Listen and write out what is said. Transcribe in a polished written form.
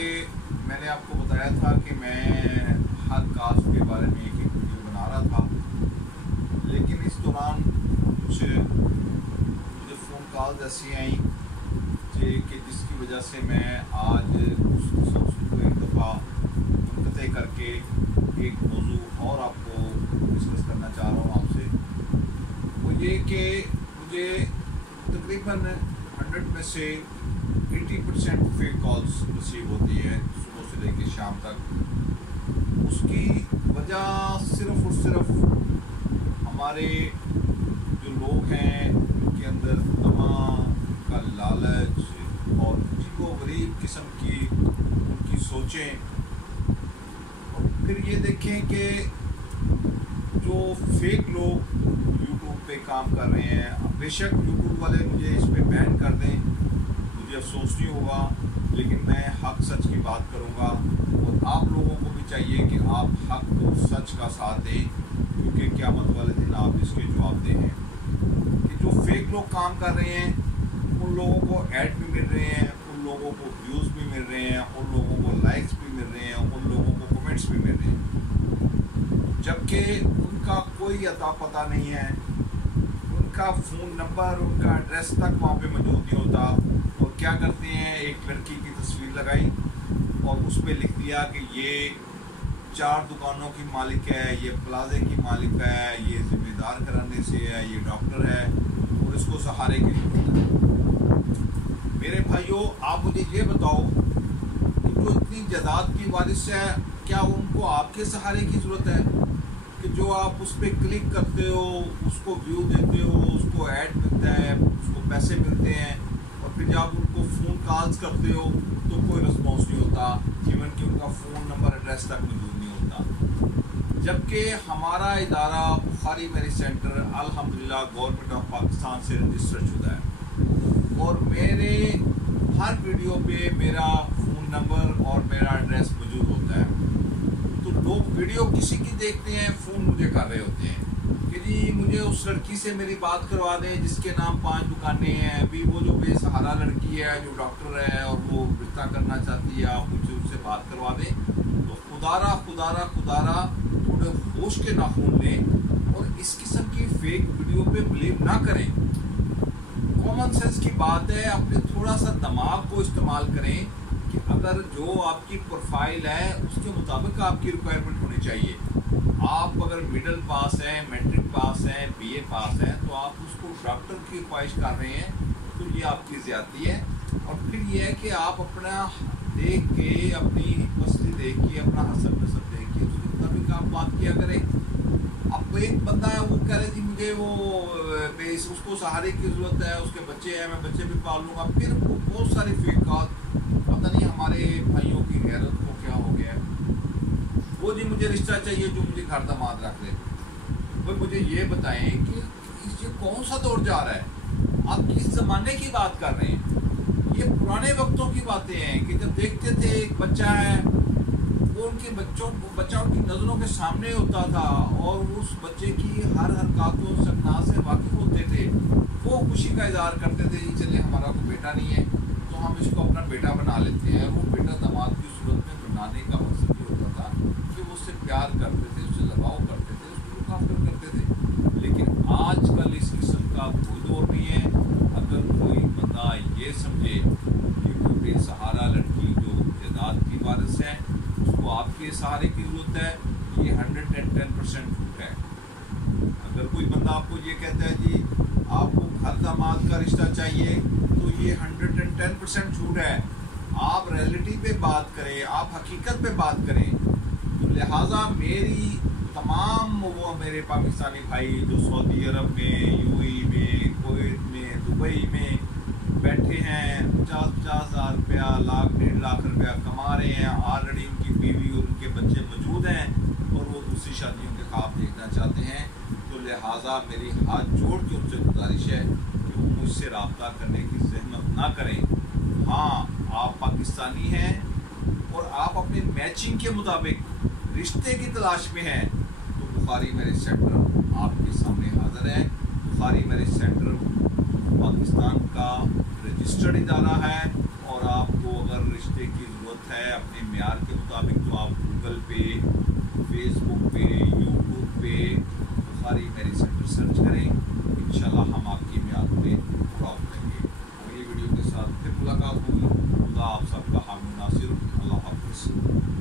کہ मैंने आपको बताया था कि मैं हर कास्ट के बारे में एक वीडियो बना रहा था, लेकिन इस दौरान कुछ मुझे फ़ोन कॉल्स ऐसी आई कि जिसकी वजह से मैं आज उस को एक दफ़ा मुनक़ते करके एक मौजू और आपको डिस्कस करना चाह रहा हूँ आपसे। वो ये कि मुझे तकरीबन 100 में से 80% फेक कॉल्स रिसीव होती है सुबह से लेकर शाम तक। उसकी वजह सिर्फ़ और सिर्फ हमारे जो लोग हैं उनके अंदर तमाम का लालच और अजीबोगरीब किस्म की उनकी सोचें। और फिर ये देखें कि जो फेक लोग यूट्यूब पे काम कर रहे हैं, बेशक यूट्यूब वाले मुझे इस पे बैन कर दें, मुझे अफसोस नहीं होगा, लेकिन मैं हक सच की बात करूंगा। और आप लोगों को भी चाहिए कि आप हक और सच का साथ दें, क्योंकि क़यामत वाले दिन आप इसके जवाबदेह हैं। कि जो फेक लोग काम कर रहे हैं उन लोगों को ऐड भी मिल रहे हैं, उन लोगों को व्यूज़ भी मिल रहे हैं, उन लोगों को लाइक्स भी मिल रहे हैं, उन लोगों को कमेंट्स भी मिल रहे हैं, जबकि उनका कोई अता पता नहीं है, उनका फ़ोन नंबर, उनका एड्रेस तक वहाँ पे मौजूद नहीं होता। और क्या करते हैं, एक लड़की की तस्वीर लगाई और उस पर लिख दिया कि ये 4 दुकानों की मालिक है, ये प्लाजे की मालिक है, ये ज़िम्मेदार घराने से है, ये डॉक्टर है और इसको सहारे की ज़रूरत है। मेरे भाइयों, आप मुझे ये बताओ कि जो इतनी जायदाद की वारिस है, क्या उनको आपके सहारे की ज़रूरत है? कि जो आप उस पर क्लिक करते हो, उसको व्यू देते हो, उसको ऐड मिलता है, उसको पैसे मिलते हैं, और फिर जब उनको फ़ोन कॉल्स करते हो तो कोई रिस्पॉन्स नहीं होता, इवन कि उनका फ़ोन नंबर एड्रेस तक मौजूद नहीं होता। जबकि हमारा इदारा बुखारी मैरिज सेंटर अल्हम्दुलिल्लाह गवर्नमेंट ऑफ पाकिस्तान से रजिस्टर शुदा है और मेरे हर वीडियो पे मेरा फ़ोन नंबर और मेरा एड्रेस मौजूद होता है। तो लोग वीडियो किसी की देखते हैं, फ़ोन मुझे कर रहे होते हैं कि जी मुझे उस लड़की से मेरी बात करवा दें जिसके नाम 5 दुकानें हैं, अभी वो जो बेसहारा लड़की है जो डॉक्टर है और वो रिश्ता करना चाहती है, आप मुझे उससे बात करवा दें। तो खुदारा खुदारा खुदारा थोड़े होश के नाखून लें और इस किस्म की फेक वीडियो पे बिलीव ना करें। कॉमन सेंस की बात है, अपने थोड़ा सा दिमाग को इस्तेमाल करें कि अगर जो आपकी प्रोफाइल है उसके मुताबिक आपकी रिक्वायरमेंट होनी चाहिए। आप अगर मिडिल पास है, मैट्रिक पास है, बीए पास है, तो आप उसको डॉक्टर की ख्वाहिश कर रहे हैं, तो ये आपकी ज़्यादती है। और फिर ये है कि आप अपना देख के, अपनी मसली देख के, अपना हसब नसब देख के उसके मुताबिक आप बात किया करें। अब एक बंदा है वो कह रहे थी मुझे वो उसको सहारे की ज़रूरत है, उसके बच्चे हैं, मैं बच्चे भी पाल लूँगा, फिर बहुत सारे फेक कॉल, पता नहीं हमारे भाइयों की गैरत को क्या हो गया है। वो जी मुझे रिश्ता चाहिए जो मुझे घर दामाद रख ले। वो मुझे ये बताएं कि ये कौन सा दौर जा रहा है, आप किस ज़माने की बात कर रहे हैं? ये पुराने वक्तों की बातें हैं कि जब देखते थे एक बच्चा है, वो उनके बच्चा उनकी नज़रों के सामने होता था और उस बच्चे की हर हरकतों सकना से वाकिफ़ होते थे, वो खुशी का इज़हार करते थे जी चलिए हमारा कोई बेटा नहीं है तो हम इसको अपना बेटा बना लेते हैं। वो बेटा दामाद की सूरत में बनाने का मकसद ये होता था कि वो उससे प्यार करते थे, उससे लगाव करते थे, उसको मुखाफिर करते थे। लेकिन आजकल इस किस्म का कोई दौर नहीं है। अगर कोई बंदा ये समझे कि कोई बेसहारा लड़की जो जायदाद की वारिस है उसको आपके सहारे की ज़रूरत है, ये 110% झूठ है। अगर कोई बंदा आपको ये कहता है जी आपको घर दामाद का रिश्ता चाहिए, तो ये 110% झूठ है। आप रियलिटी पे बात करें, आप हकीकत पे बात करें। तो लिहाजा मेरी तमाम वो मेरे पाकिस्तानी भाई जो सऊदी अरब में, यूएई में, कुवैत में, दुबई में बैठे हैं, 50-50 हज़ार रुपया, लाख 1.5 लाख रुपया कमा रहे हैं, ऑलरेडी उनकी बीवी और उनके बच्चे मौजूद हैं और वो दूसरी शादियों के ख्वाब देखना चाहते हैं। तो लिहाजा मेरी हाथ जोड़ के उनसे गुजारिश है कि वो मुझसे रब्ता करने की ज़हमत ना करें। हाँ, आप पाकिस्तानी हैं और आप अपने मैचिंग के मुताबिक रिश्ते की तलाश में हैं, तो बुखारी मैरिज सेंटर आपके सामने हाजिर है। बुखारी मैरिज सेंटर पाकिस्तान का रजिस्टर्ड इदारा है और आपको अगर रिश्ते की ज़रूरत ہے اپنے معیار کے مطابق تو آپ گوگل پہ، فیس بک پہ، یوٹیوب پہ بخاری میری سینٹر سرچ کریں، انشاءاللہ ہم آپ